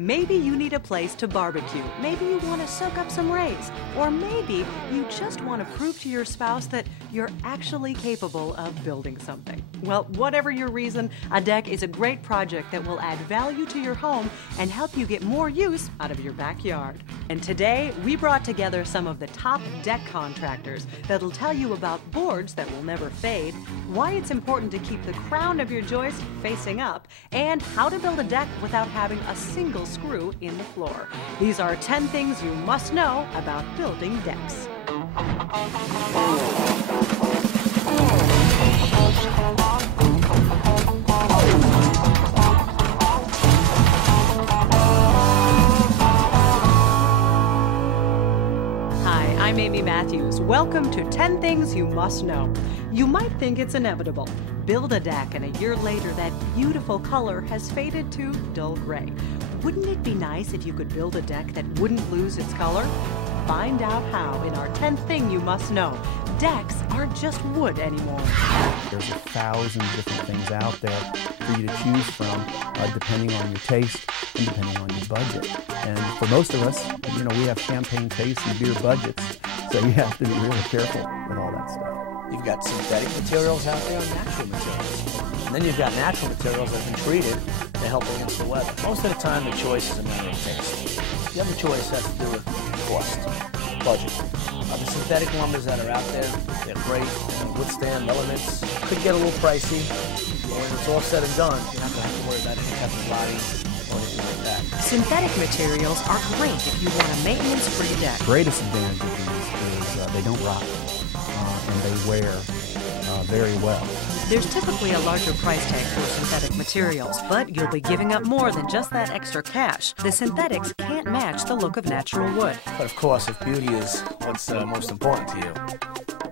Maybe you need a place to barbecue. Maybe you want to soak up some rays. Or maybe you just want to prove to your spouse that you're actually capable of building something. Well, whatever your reason, a deck is a great project that will add value to your home and help you get more use out of your backyard. And today, we brought together some of the top deck contractors that'll tell you about boards that will never fade, why it's important to keep the crown of your joist facing up, and how to build a deck without having a single screw in the floor. These are 10 things you must know about building decks. Hi, I'm Amy Matthews. Welcome to 10 Things You Must Know. You might think it's inevitable. Build a deck and a year later that beautiful color has faded to dull gray. Wouldn't it be nice if you could build a deck that wouldn't lose its color? Find out how in our 10th thing you must know. Decks aren't just wood anymore. There's 1,000 different things out there for you to choose from, depending on your taste and depending on your budget. And for most of us, we have champagne tastes and beer budgets, so you have to be really careful with all that stuff. You've got synthetic materials out there and natural materials. And then you've got natural materials that have been treated to help against the weather. Most of the time, the choice is a matter of taste. The other choice has to do with cost, budget. The synthetic lumbers that are out there, they're great, they withstand elements. Could get a little pricey, but when it's all said and done, you're not going to have to worry about any type of rotting or anything like that. Synthetic materials are great if you want a maintenance-free deck. The greatest advantage of these is they don't rot, and they wear very well. There's typically a larger price tag for synthetic materials, but you'll be giving up more than just that extra cash. The synthetics can't match the look of natural wood. But of course, if beauty is what's most important to you,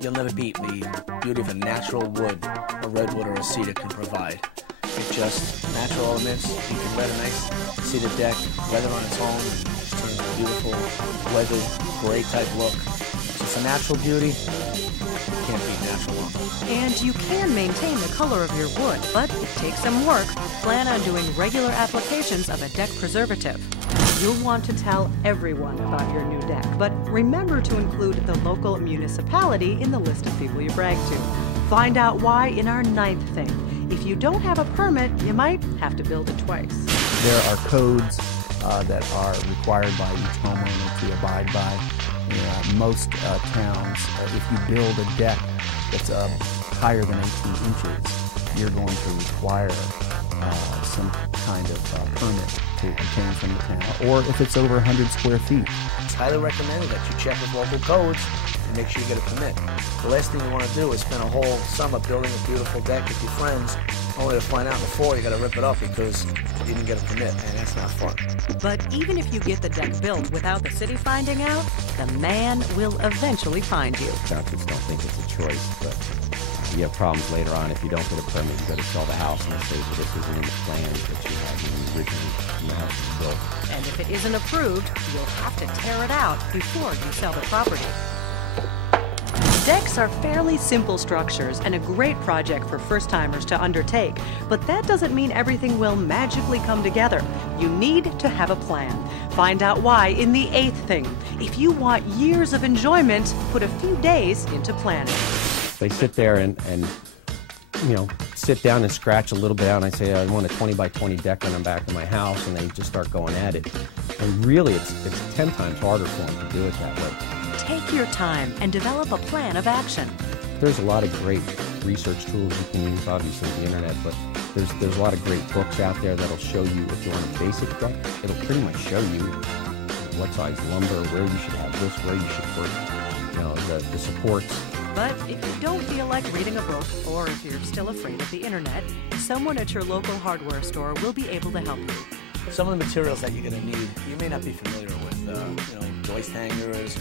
you'll never beat the beauty of a natural wood a redwood or a cedar can provide. It's just natural elements. You can let a nice cedar deck weather on its own, it turns a beautiful weathered gray type look. So it's a natural beauty. Can't beat natural lumber. And you can maintain the color of your wood, but it takes some work. Plan on doing regular applications of a deck preservative. You'll want to tell everyone about your new deck, but remember to include the local municipality in the list of people you brag to. Find out why in our 9th thing. If you don't have a permit, you might have to build it twice. There are codes that are required by each homeowner to abide by. Most towns, if you build a deck that's higher than 18 inches, you're going to require some kind of permit to obtain from the town, or if it's over 100 square feet. It's highly recommended that you check with local codes and make sure you get a permit. The last thing you want to do is spend a whole summer building a beautiful deck with your friends, only to find out in the fall you got to rip it off because you didn't get a permit, and that's not fun. But even if you get the deck built without the city finding out, the man will eventually find you. Accountants don't think it's a choice, but you have problems later on if you don't get a permit. You got to sell the house, and it says that this isn't in the plans that you had originally when the house was built. And if it isn't approved, you'll have to tear it out before you sell the property. Decks are fairly simple structures and a great project for first-timers to undertake, but that doesn't mean everything will magically come together. You need to have a plan. Find out why in the 8th thing. If you want years of enjoyment, put a few days into planning. They sit there and sit down and scratch a little bit out, and I say, I want a 20 by 20 deck on the back of my house, and they just start going at it. And really, it's 10 times harder for them to do it that way. Take your time and develop a plan of action. There's a lot of great research tools you can use, obviously the internet, but there's a lot of great books out there that'll show you if you want a basic deck. It'll pretty much show you what size lumber, where you should have this, where you should put the supports. But if you don't feel like reading a book, or if you're still afraid of the internet, someone at your local hardware store will be able to help you. Some of the materials that you're going to need, you may not be familiar with, joist hangers,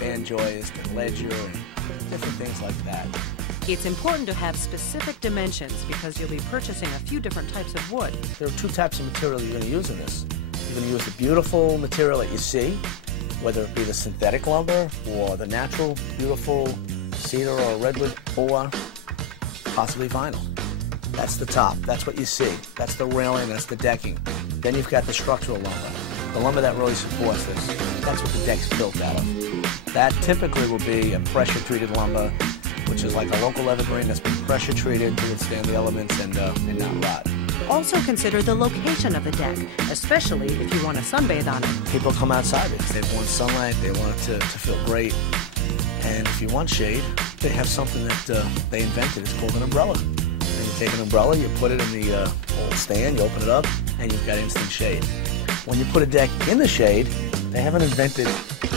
band joist, and ledger, and different things like that. It's important to have specific dimensions because you'll be purchasing a few different types of wood. There are 2 types of material you're going to use in this. You're going to use the beautiful material that you see, whether it be the synthetic lumber or the natural, beautiful cedar or redwood, or possibly vinyl. That's the top. That's what you see. That's the railing. That's the decking. Then you've got the structural lumber, the lumber that really supports this. That's what the deck's built out of. That typically will be a pressure-treated lumber, which is like a local evergreen that's been pressure-treated to withstand the elements and not rot. Also consider the location of the deck, especially if you want to sunbathe on it. People come outside because they want sunlight, they want it to feel great. And if you want shade, they have something that they invented. It's called an umbrella. And you take an umbrella, you put it in the old stand, you open it up, and you've got instant shade. When you put a deck in the shade, they haven't invented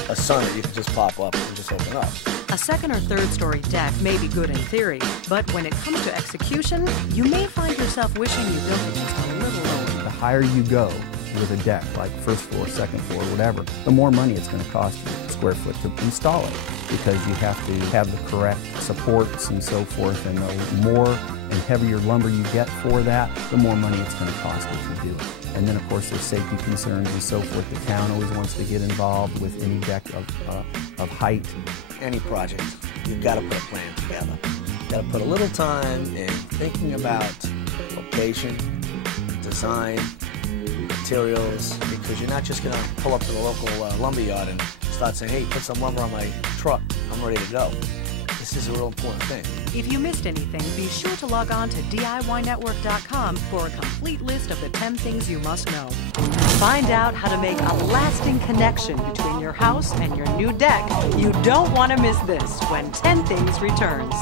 a sun that you can just pop up and just open up. A second or third story deck may be good in theory, but when it comes to execution, you may find yourself wishing you built it just a little lower. The higher you go with a deck, like first floor, second floor, whatever, the more money it's going to cost you square foot to install it, because you have to have the correct supports and so forth, and the more and heavier lumber you get for that, the more money it's going to cost if you do it. And then, of course, there's safety concerns and so forth. The town always wants to get involved with any deck of height. Any project, you've got to put a plan together. You've got to put a little time in thinking about location, design, materials, because you're not just going to pull up to the local lumber yard and start saying, hey, put some lumber on my truck, I'm ready to go. This is a real important thing. If you missed anything, be sure to log on to DIYnetwork.com for a complete list of the 10 things you must know. Find out how to make a lasting connection between your house and your new deck. You don't want to miss this when 10 Things returns.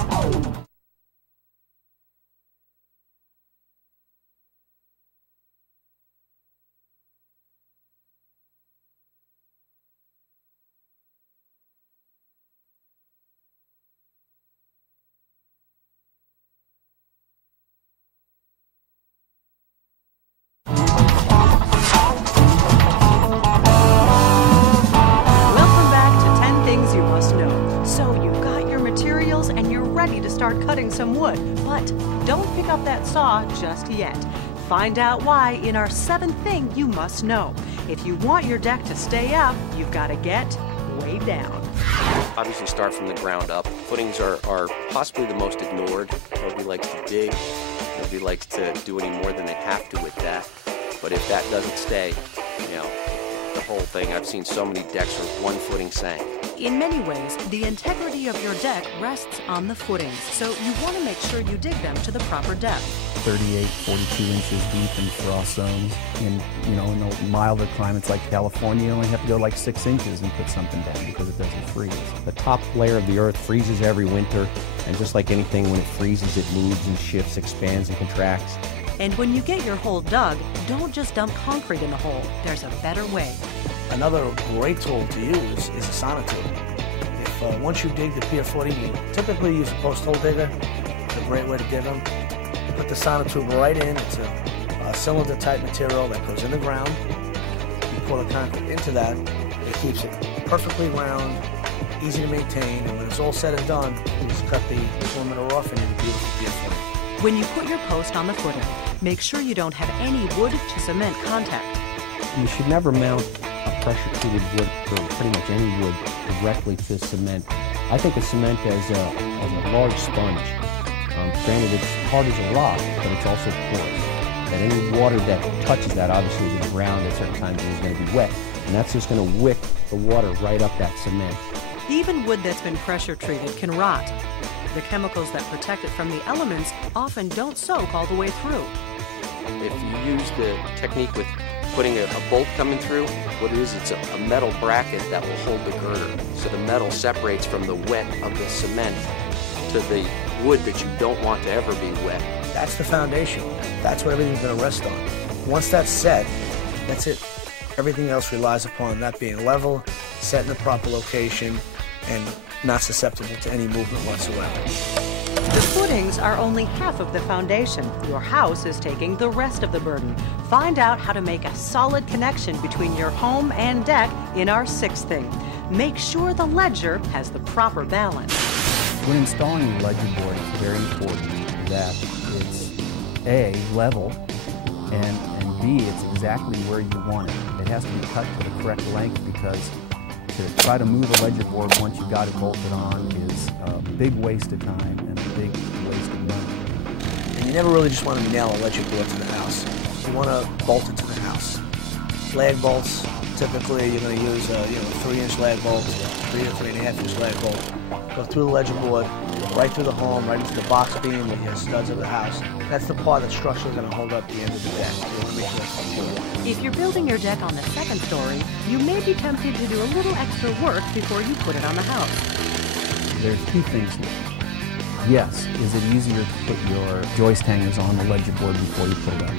Start cutting some wood, but don't pick up that saw just yet. Find out why in our 7th thing you must know. If you want your deck to stay up, you've got to get way down. Obviously start from the ground up. Footings are possibly the most ignored. Nobody likes to dig. Nobody likes to do any more than they have to with that. But if that doesn't stay, you know, the whole thing, I've seen so many decks where one footing sank. In many ways, the integrity of your deck rests on the footings, so you want to make sure you dig them to the proper depth. 38, 42 inches deep in frost zones. In the milder climates like California, you only have to go like 6 inches and put something down because it doesn't freeze. The top layer of the earth freezes every winter, and just like anything, when it freezes, it moves and shifts, expands and contracts. And when you get your hole dug, don't just dump concrete in the hole. There's a better way. Another great tool to use is a sonotube. If once you dig the pier footing, you typically use a post hole digger. It's a great way to dig them. You put the sonotube right in. It's a cylinder type material that goes in the ground. You pour the concrete into that. It keeps it perfectly round, easy to maintain, and when it's all said and done, you just cut the perimeter off and you have a beautiful pier footing. When you put your post on the footing, make sure you don't have any wood to cement contact. You should never mount a pressure-treated wood, or pretty much any wood, directly to cement. I think of cement as a large sponge. Granted, it's hard as a rock, but it's also porous. That any water that touches that, obviously the ground at certain times is going to be wet, and that's just going to wick the water right up that cement. Even wood that's been pressure-treated can rot. The chemicals that protect it from the elements often don't soak all the way through. If you use the technique with putting a bolt coming through, what it is, it's a metal bracket that will hold the girder. So the metal separates from the wet of the cement to the wood that you don't want to ever be wet. That's the foundation. That's what everything's going to rest on. Once that's set, that's it. Everything else relies upon that being level, set in the proper location, and not susceptible to any movement whatsoever. The footings are only half of the foundation. Your house is taking the rest of the burden. Find out how to make a solid connection between your home and deck in our 6th thing. Make sure the ledger has the proper balance. When installing a ledger board, it's very important that it's A, level, and B, it's exactly where you want it. It has to be cut to the correct length, because to try to move a ledger board once you've got it bolted on is a big waste of time and a big waste of money. And you never really just want to nail a ledger board to the house. you want to bolt it to the house. Lag bolts, typically you're going to use a 3-inch lag bolt, 3 to 3.5-inch lag bolt. Go through the ledger board, right through the home, right into the box beam with your studs of the house. That's the part that's structurally going to hold up the end of the deck. So you want to make sure that's secure. If you're building your deck on the second story, you may be tempted to do a little extra work before you put it on the house. There's two things here. Yes, is it easier to put your joist hangers on the ledger board before you put it up?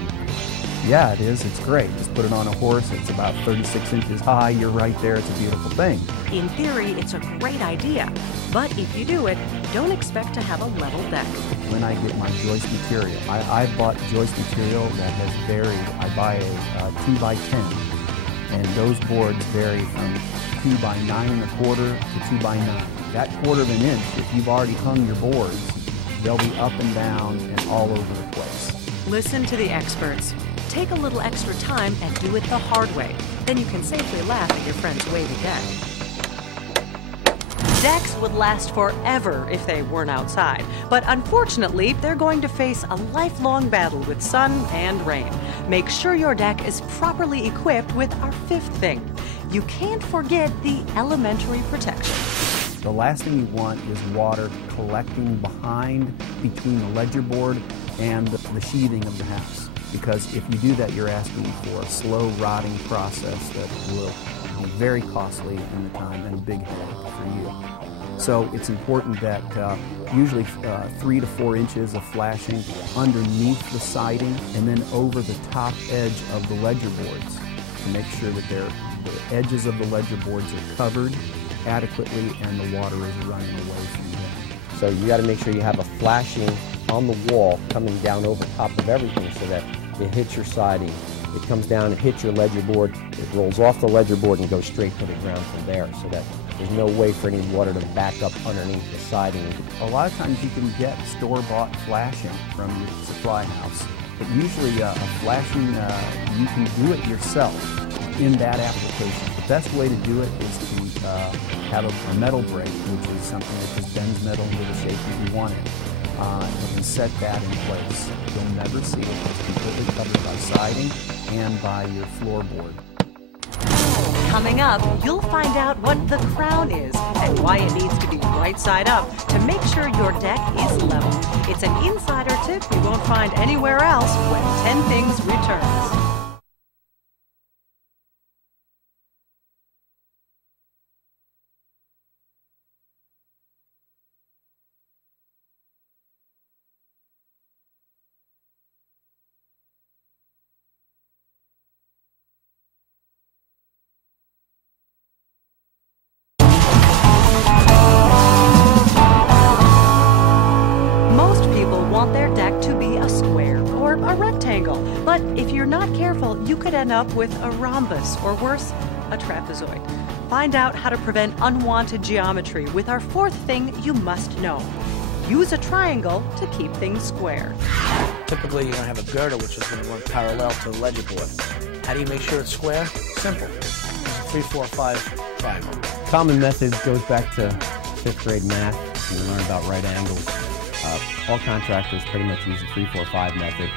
Yeah, it is. It's great. Just put it on a horse. It's about 36 inches high. You're right there. It's a beautiful thing. In theory, it's a great idea. But if you do it, don't expect to have a level deck. When I get my joist material, I've bought joist material that has varied. I buy a 2x10, and those boards vary from 2 by 9 1/4 to 2 by 9. That 1/4 of an inch, if you've already hung your boards, they'll be up and down and all over the place. Listen to the experts. Take a little extra time and do it the hard way. Then you can safely laugh at your friend's wavy deck. Decks would last forever if they weren't outside, but unfortunately, they're going to face a lifelong battle with sun and rain. Make sure your deck is properly equipped with our fifth thing. You can't forget the elementary protection. The last thing you want is water collecting between the ledger board and the sheathing of the house. Because if you do that, you're asking for a slow rotting process that will be very costly in the time and a big headache for you. So it's important that usually 3 to 4 inches of flashing underneath the siding and then over the top edge of the ledger boards to make sure that the edges of the ledger boards are covered adequately and the water is running away from them. So you got to make sure you have a flashing on the wall coming down over top of everything so that it hits your siding. It comes down, it hits your ledger board, it rolls off the ledger board and goes straight to the ground from there so that there's no way for any water to back up underneath the siding. A lot of times you can get store-bought flashing from your supply house, but usually a flashing, you can do it yourself in that application. The best way to do it is to have a metal brake, which is something that just bends metal into the shape that you want it. You can set that in place. You'll never see it. It's completely covered by siding and by your floorboard. Coming up, you'll find out what the crown is and why it needs to be right side up to make sure your deck is level. It's an insider tip you won't find anywhere else when 10 Things returns. But if you're not careful, you could end up with a rhombus, or worse, a trapezoid. Find out how to prevent unwanted geometry with our fourth thing you must know. Use a triangle to keep things square. Typically, you're going to have a girder, which is going to run parallel to the ledger board. How do you make sure it's square? Simple. Use a 3, 4, 5 triangle. Common method goes back to 5th grade math. You learn about right angles. All contractors pretty much use the 3, 4, 5 method.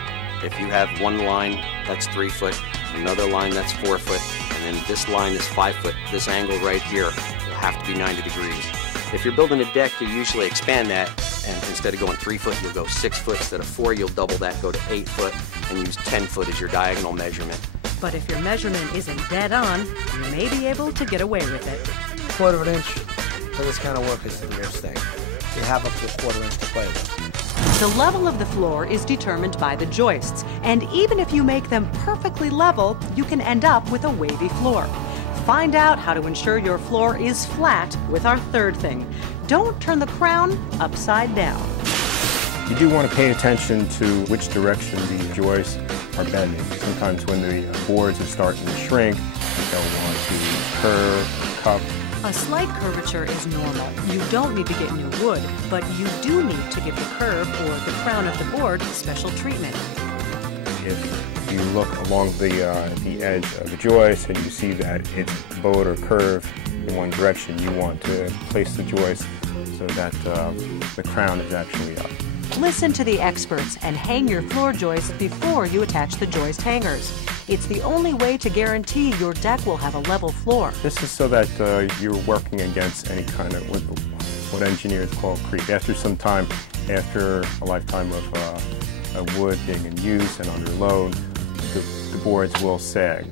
If you have one line, that's 3 foot, another line, that's 4 foot, and then this line is 5 foot. This angle right here will have to be 90 degrees. If you're building a deck, you usually expand that, and instead of going 3 foot, you'll go 6 foot. Instead of 4, you'll double that, go to 8 foot, and use 10 foot as your diagonal measurement. But if your measurement isn't dead on, you may be able to get away with it. 1/4 inch for this kind of work is the nearest thing. You have up to 1/4 inch to play with. The level of the floor is determined by the joists, and even if you make them perfectly level, you can end up with a wavy floor. Find out how to ensure your floor is flat with our third thing. Don't turn the crown upside down. You do want to pay attention to which direction the joists are bending. Sometimes when the boards are starting to shrink, they'll want to curve, cup. A slight curvature is normal. You don't need to get new wood, but you do need to give the curve or the crown of the board special treatment. If you look along the edge of the joist and you see that it's bowed or curved in one direction, you want to place the joist so that the crown is actually up. Listen to the experts and hang your floor joists before you attach the joist hangers. It's the only way to guarantee your deck will have a level floor. This is so that you're working against any kind of what engineers call creep. After some time, after a lifetime of wood being in use and under load, the boards will sag.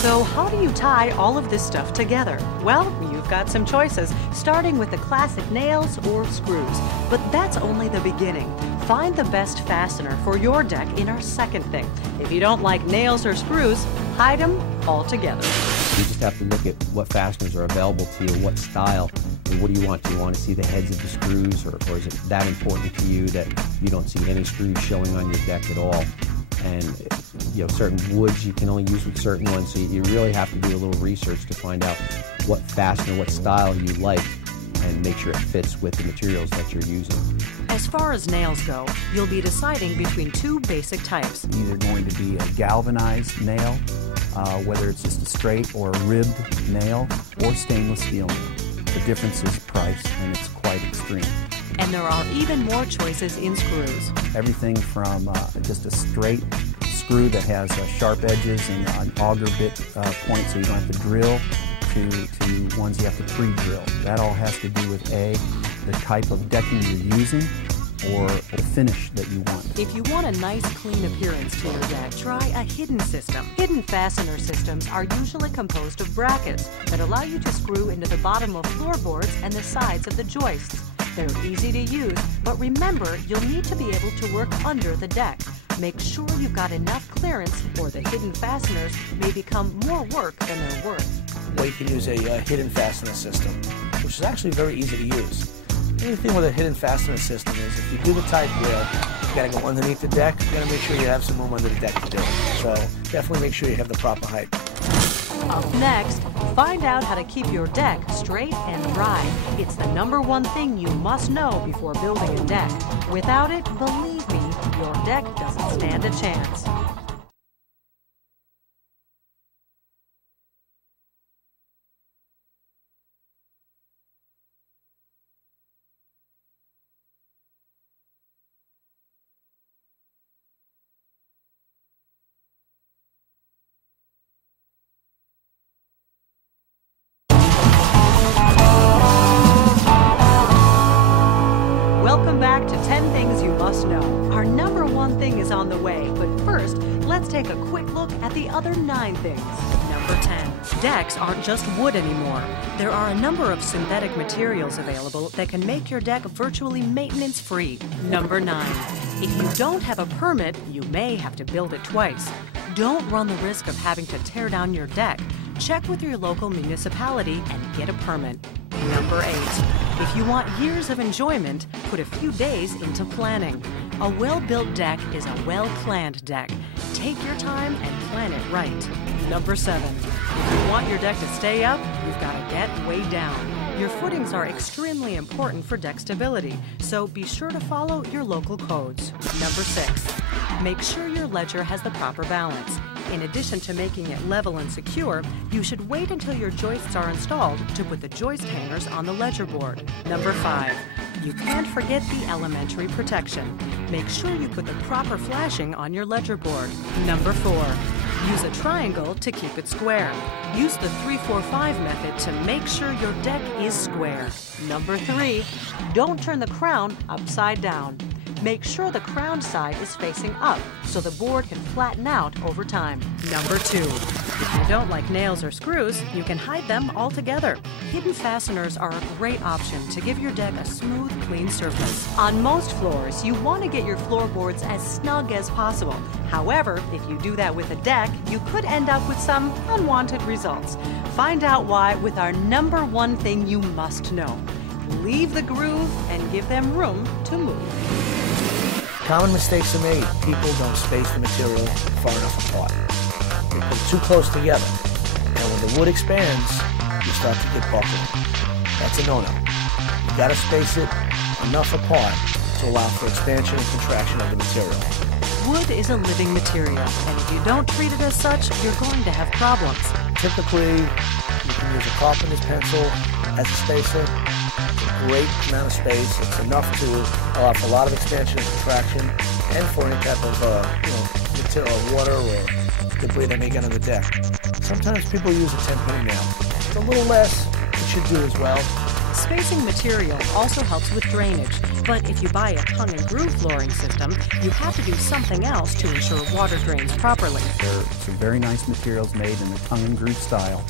So how do you tie all of this stuff together? Well, you've got some choices, starting with the classic nails or screws. But that's only the beginning. Find the best fastener for your deck in our second thing. If you don't like nails or screws, hide them all together. You just have to look at what fasteners are available to you, what style, and what do you want? Do you want to see the heads of the screws, or is it that important to you that you don't see any screws showing on your deck at all? And you know, certain woods you can only use with certain ones, so you really have to do a little research to find out what fastener, what style you like, and make sure it fits with the materials that you're using. As far as nails go, you'll be deciding between two basic types. Either going to be a galvanized nail, whether it's just a straight or a ribbed nail, or stainless steel nail. The difference is price, and it's quite extreme. And there are even more choices in screws. Everything from just a straight screw that has sharp edges and an auger bit point so you don't have to drill, to ones you have to pre-drill. That all has to do with the type of decking you're using, or the finish that you want. If you want a nice, clean appearance to your deck, try a hidden system. Hidden fastener systems are usually composed of brackets that allow you to screw into the bottom of floorboards and the sides of the joists. They're easy to use, but remember, you'll need to be able to work under the deck. Make sure you've got enough clearance, or the hidden fasteners may become more work than they're worth. Well, you can use a hidden fastener system, which is actually very easy to use. The only thing with a hidden fastener system is if you do the type where you got to go underneath the deck, you got to make sure you have some room under the deck to do it. So definitely make sure you have the proper height. Up next, find out how to keep your deck straight and dry. It's the #1 thing you must know before building a deck. Without it, believe me, your deck doesn't stand a chance. Welcome back to 10 Things You Must Know. Our #1 thing is on the way, but first, let's take a quick look at the other 9 things. Number 10. Decks aren't just wood anymore. There are a number of synthetic materials available that can make your deck virtually maintenance-free. Number 9. If you don't have a permit, you may have to build it twice. Don't run the risk of having to tear down your deck. Check with your local municipality and get a permit. Number 8. If you want years of enjoyment, put a few days into planning. A well-built deck is a well-planned deck. Take your time and plan it right. Number 7. If you want your deck to stay up, you've got to get way down. Your footings are extremely important for deck stability, so be sure to follow your local codes. Number 6. Make sure your ledger has the proper balance. In addition to making it level and secure, you should wait until your joists are installed to put the joist hangers on the ledger board. Number 5. You can't forget the elementary protection. Make sure you put the proper flashing on your ledger board. Number 4. Use a triangle to keep it square. Use the 3-4-5 method to make sure your deck is square. Number 3. Don't turn the crown upside down. Make sure the crown side is facing up so the board can flatten out over time. Number 2. If you don't like nails or screws, you can hide them altogether. Hidden fasteners are a great option to give your deck a smooth, clean surface. On most floors, you want to get your floorboards as snug as possible. However, if you do that with a deck, you could end up with some unwanted results. Find out why with our #1 thing you must know. Leave the groove and give them room to move. Common mistakes are made. People don't space the material far enough apart. They put it too close together. And when the wood expands, you start to get buckling. That's a no-no. You gotta space it enough apart to allow for expansion and contraction of the material. Wood is a living material, and if you don't treat it as such, you're going to have problems. Typically, you can use a carpenter's pencil as a spacer. It's a great amount of space. It's enough to allow for a lot of expansion and contraction, and for any type of material, water or debris that may get on the deck. Sometimes people use a 10-penny nail. It's a little less, it should do as well. Spacing material also helps with drainage, but if you buy a tongue and groove flooring system, you have to do something else to ensure water drains properly. There are some very nice materials made in the tongue and groove style,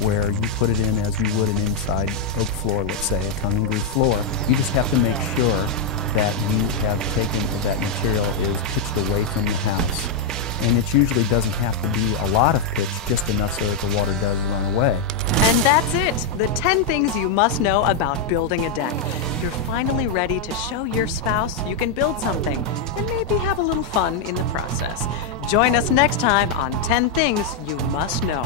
where you put it in as you would an inside oak floor, let's say, a tongue and groove floor. You just have to make sure that you have taken that material is pitched away from the house. And it usually doesn't have to be a lot of pitch, just enough so that the water does run away. And that's it, the 10 things you must know about building a deck. You're finally ready to show your spouse you can build something and maybe have a little fun in the process. Join us next time on 10 Things You Must Know.